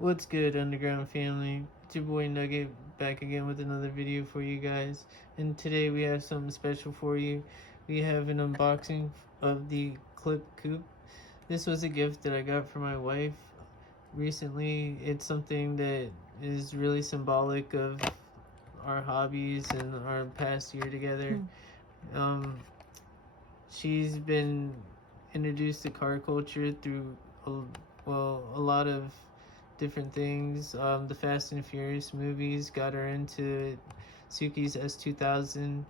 What's good, Underground family? It's your boy Nugget back again with another video for you guys. And today we have something special for you. We have an unboxing of the Coup. This was a gift that I got for my wife recently. It's something that is really symbolic of our hobbies and our past year together. She's been introduced to car culture through a lot of different things. The Fast and Furious movies got her into it. Suki's S2000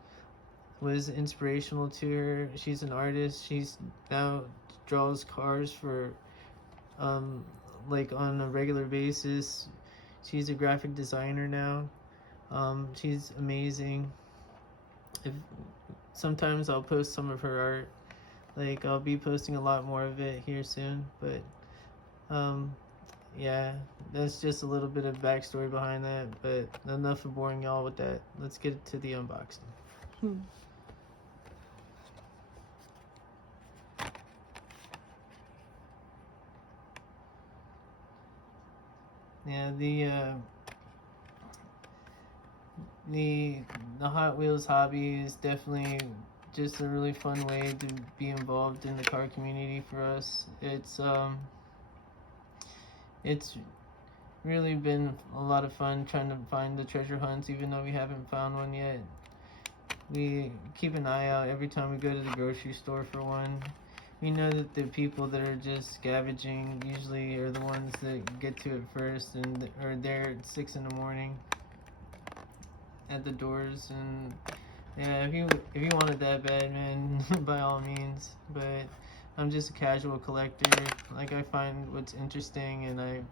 was inspirational to her. She's an artist. She's now draws cars for like on a regular basis. She's a graphic designer now. She's amazing. If sometimes I'll post some of her art. Like I'll be posting a lot more of it here soon, but yeah, that's just a little bit of backstory behind that, but enough of boring y'all with that. Let's get to the unboxing. Yeah, the Hot Wheels hobby is definitely just a really fun way to be involved in the car community for us. It's really been a lot of fun trying to find the treasure hunts, even though we haven't found one yet. We keep an eye out every time we go to the grocery store for one. We know that the people that are just scavenging usually are the ones that get to it first and are there at 6 in the morning at the doors. And yeah, if you want it that bad, man, by all means. But I'm just a casual collector. Like, I find what's interesting and I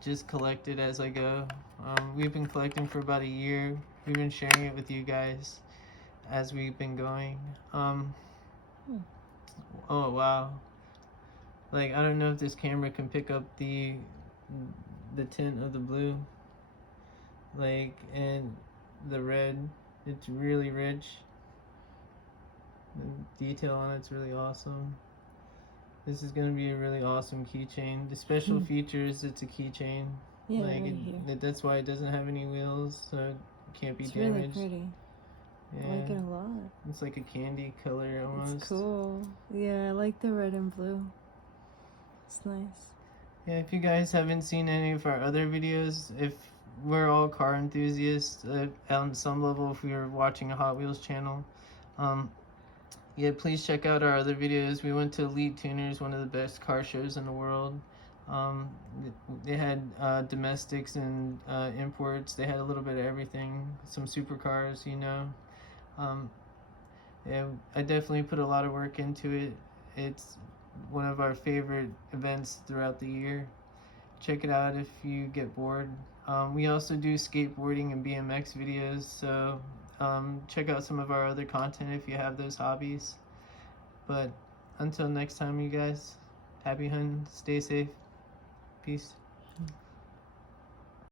just collect it as I go. We've been collecting for about a year. We've been sharing it with you guys as we've been going. Oh wow, like I don't know if this camera can pick up the tint of the blue, like, and the red. It's really rich. The detail on it's really awesome. This is gonna be a really awesome keychain. The special features, it's a keychain. Yeah, like right that's why it doesn't have any wheels, so it can't be it's damaged. really pretty. Yeah. I like it a lot. It's like a candy color almost. It's cool. Yeah, I like the red and blue. It's nice. Yeah, if you guys haven't seen any of our other videos, if we're all car enthusiasts on some level, if you're watching a Hot Wheels channel, yeah, please check out our other videos. We went to Elite Tuners, one of the best car shows in the world. They had domestics and imports. They had a little bit of everything. Some supercars, you know. Yeah, I definitely put a lot of work into it. It's one of our favorite events throughout the year. Check it out if you get bored. We also do skateboarding and BMX videos, so check out some of our other content if you have those hobbies. But until next time, you guys, happy hunting, stay safe, peace.